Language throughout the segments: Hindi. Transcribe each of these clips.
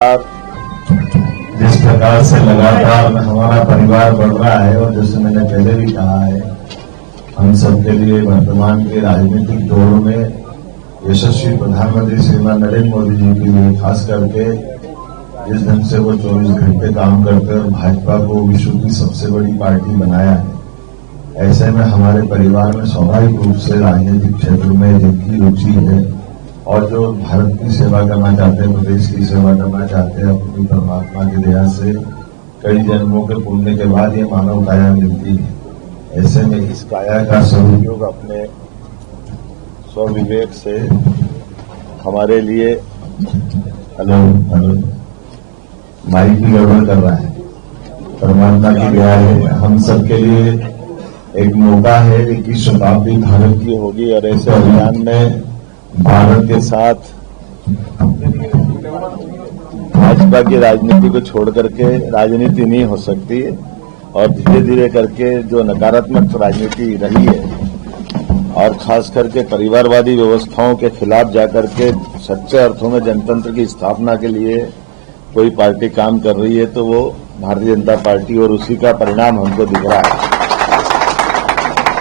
जिस प्रकार से लगातार हमारा परिवार बढ़ रहा है और जैसे मैंने पहले भी कहा है, हम सबके लिए वर्तमान के राजनीतिक दौर में यशस्वी प्रधानमंत्री श्रीमान नरेंद्र मोदी जी के लिए खास करके जिस ढंग से वो 24 घंटे काम करते हैं और भाजपा को विश्व की सबसे बड़ी पार्टी बनाया है, ऐसे में हमारे परिवार में स्वाभाविक रूप से राजनीतिक क्षेत्र में जिनकी रुचि है और जो भारत की सेवा करना चाहते हैं, प्रदेश की सेवा करना चाहते हैं, अपनी परमात्मा की दया से कई जन्मों के पुण्य के बाद ये मानव काया मिलती है। ऐसे में इस काया का सदुपयोग अपने स्वविवेक से हमारे लिए हेलो माइक की गड़बड़ कर रहा है, परमात्मा की दया है, हम सबके लिए एक मौका है। 21 शताब्दी भारत की होगी और ऐसे अभियान में भारत के साथ भाजपा की राजनीति को छोड़ करके राजनीति नहीं हो सकती है और धीरे धीरे करके जो नकारात्मक राजनीति रही है और खास करके परिवारवादी व्यवस्थाओं के खिलाफ जाकर के सच्चे अर्थों में जनतंत्र की स्थापना के लिए कोई पार्टी काम कर रही है तो वो भारतीय जनता पार्टी, और उसी का परिणाम हमको दिख रहा है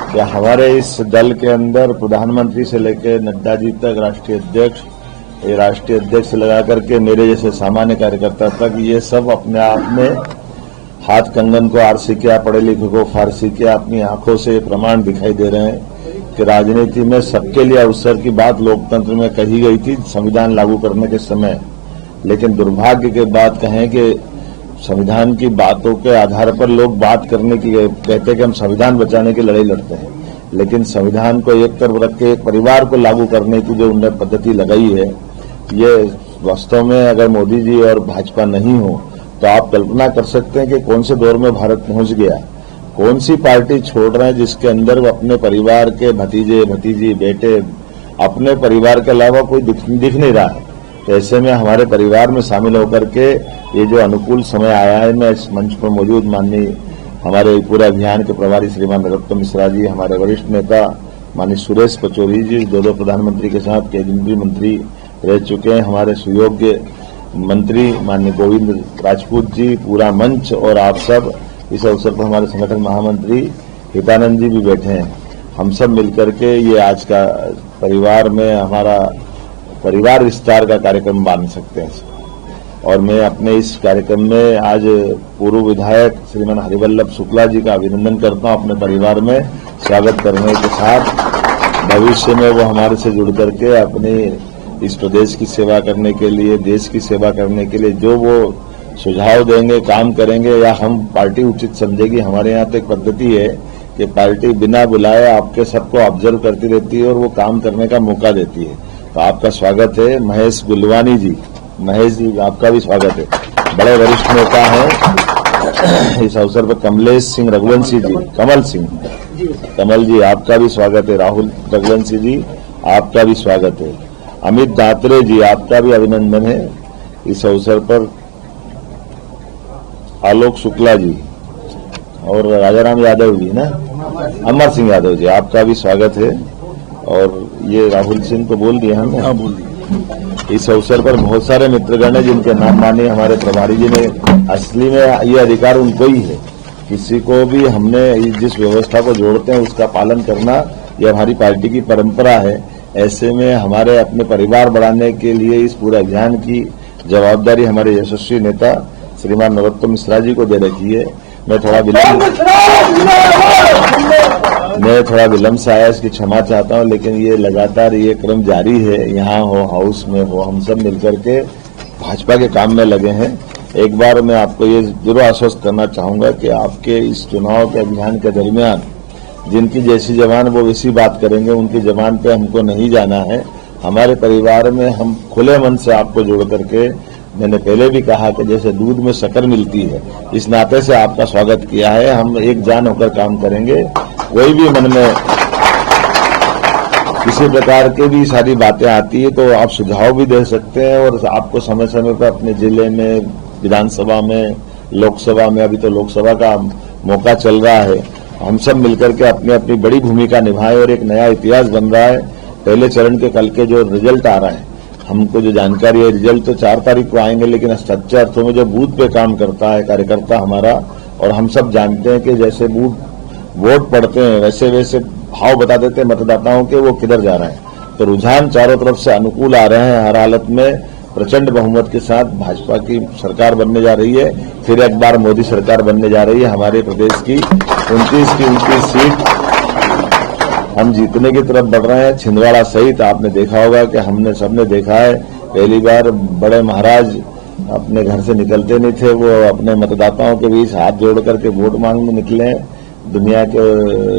कि हमारे इस दल के अंदर प्रधानमंत्री से लेकर नड्डा जी तक राष्ट्रीय अध्यक्ष से लगा करके मेरे जैसे सामान्य कार्यकर्ता तक ये सब अपने आप में हाथ कंगन को आरसी किया, पढ़े लिखे को फारसी किया, अपनी आंखों से प्रमाण दिखाई दे रहे हैं कि राजनीति में सबके लिए अवसर की बात लोकतंत्र में कही गई थी संविधान लागू करने के समय, लेकिन दुर्भाग्य के बात कहें कि संविधान की बातों के आधार पर लोग बात करने की कहते हैं कि हम संविधान बचाने की लड़ाई लड़ते हैं, लेकिन संविधान को एक तरफ रख के एक परिवार को लागू करने की जो उन्होंने पद्धति लगाई है, ये वास्तव में अगर मोदी जी और भाजपा नहीं हो तो आप कल्पना कर सकते हैं कि कौन से दौर में भारत पहुंच गया। कौन सी पार्टी छोड़ रहे हैं जिसके अंदर वो अपने परिवार के भतीजे भतीजी बेटे अपने परिवार के अलावा कोई दिख नहीं रहा है। तो ऐसे में हमारे परिवार में शामिल होकर के ये जो अनुकूल समय आया है, मैं इस मंच पर मौजूद माननीय हमारे पूरे अभियान के प्रभारी श्रीमान नरोत्तम मिश्रा जी, हमारे वरिष्ठ नेता माननीय सुरेश पचौरी जी, दो प्रधानमंत्री के साथ केंद्रीय मंत्री रह चुके हैं, हमारे सुयोग्य मंत्री माननीय गोविंद राजपूत जी, पूरा मंच और आप सब, इस अवसर पर हमारे संगठन महामंत्री हितानंद जी भी बैठे हैं। हम सब मिलकर के ये आज का परिवार में हमारा परिवार विस्तार का कार्यक्रम मान सकते हैं। और मैं अपने इस कार्यक्रम में आज पूर्व विधायक श्रीमान हरिवल्लभ शुक्ला जी का अभिनंदन करता हूं, अपने परिवार में स्वागत करने के साथ भविष्य में वो हमारे से जुड़ करके अपने इस प्रदेश की सेवा करने के लिए, देश की सेवा करने के लिए जो वो सुझाव देंगे, काम करेंगे या हम पार्टी उचित समझेगी। हमारे यहाँ तो एक पद्धति है कि पार्टी बिना बुलाए आपके सबको ऑब्जर्व करती रहती है और वो काम करने का मौका देती है। तो आपका स्वागत है। महेश गुलवानी जी, महेश जी आपका भी स्वागत है, बड़े वरिष्ठ नेता हैं। इस अवसर पर कमलेश सिंह रघुवंशी जी, कमल जी आपका भी स्वागत है। राहुल रघुवंशी जी आपका भी स्वागत है। अमित दात्रे जी आपका भी अभिनंदन है इस अवसर पर। आलोक शुक्ला जी और राजाराम यादव जी ना, अमर सिंह यादव जी आपका भी स्वागत है। और ये राहुल सिंह को बोल दिया हमने, हाँ बोल दिया। इस अवसर पर बहुत सारे मित्रगण हैं जिनके नाम माने हमारे प्रभारी जी ने। असली में ये अधिकार उनको ही है, किसी को भी हमने जिस व्यवस्था को जोड़ते हैं उसका पालन करना, ये हमारी पार्टी की परंपरा है। ऐसे में हमारे अपने परिवार बढ़ाने के लिए इस पूरे अभियान की जवाबदारी हमारे यशस्वी नेता श्रीमान नरोत्तम मिश्रा जी को दे रखी है। मैं थोड़ा विलंब से आया, इसकी क्षमा चाहता हूं, लेकिन ये लगातार ये क्रम जारी है। यहाँ हो, हाउस में हो, हम सब मिलकर के भाजपा के काम में लगे हैं। एक बार मैं आपको ये जरूर आश्वस्त करना चाहूंगा कि आपके इस चुनाव के अभियान के दरमियान जिनकी जैसी जबान वो वैसी बात करेंगे, उनकी जबान पे हमको नहीं जाना है। हमारे परिवार में हम खुले मन से आपको जोड़ करके, मैंने पहले भी कहा कि जैसे दूध में शक्कर मिलती है, इस नाते से आपका स्वागत किया है। हम एक जान होकर काम करेंगे। कोई भी मन में किसी प्रकार की भी सारी बातें आती है तो आप सुझाव भी दे सकते हैं और आपको समय समय पर अपने जिले में, विधानसभा में, लोकसभा में, अभी तो लोकसभा का मौका चल रहा है, हम सब मिलकर के अपनी अपनी बड़ी भूमिका निभाएं और एक नया इतिहास बन रहा है। पहले चरण के कल के जो रिजल्ट आ रहा है, हमको जो जानकारी है, रिजल्ट तो 4 तारीख को आएंगे, लेकिन सच्चे अर्थों में जो बूथ पे काम करता है कार्यकर्ता हमारा, और हम सब जानते हैं कि जैसे वोट पड़ते हैं वैसे वैसे भाव बता देते हैं मतदाताओं के वो किधर जा रहे हैं। तो रुझान चारों तरफ से अनुकूल आ रहे हैं। हर हालत में प्रचंड बहुमत के साथ भाजपा की सरकार बनने जा रही है। फिर एक बार मोदी सरकार बनने जा रही है। हमारे प्रदेश की 29 की 29 सीट हम जीतने की तरफ बढ़ रहे हैं। छिंदवाड़ा सहित आपने देखा होगा कि हमने सबने देखा है, पहली बार बड़े महाराज अपने घर से निकलते नहीं थे, वो अपने मतदाताओं के बीच हाथ जोड़ करके वोट मांगने निकले। दुनिया के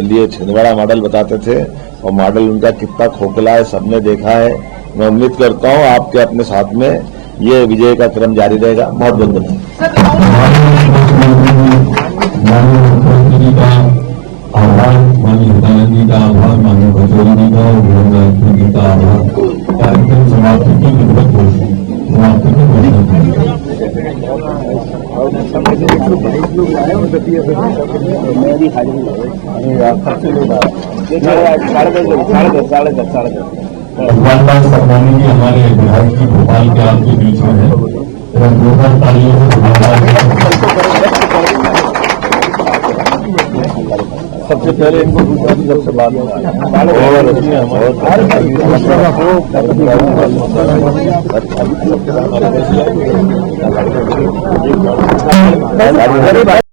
लिए छिंदवाड़ा मॉडल बताते थे और मॉडल उनका कितना खोखला है सबने देखा है। मैं उम्मीद करता हूं आपके अपने साथ में ये विजय का क्रम जारी रहेगा। बहुत बहुत धन्यवाद। आभार माननीय हितानंद जी का, आभार माननीय भजोरी जी का और जी का आभार। कार्यक्रम समाप्ति की विधिवत समाप्ति की भगवान सरदानी जी हमारे विधायक जी भोपाल के आपके बीच में है। जोरदार तालियों से सबसे पहले इनको सबसे बाद में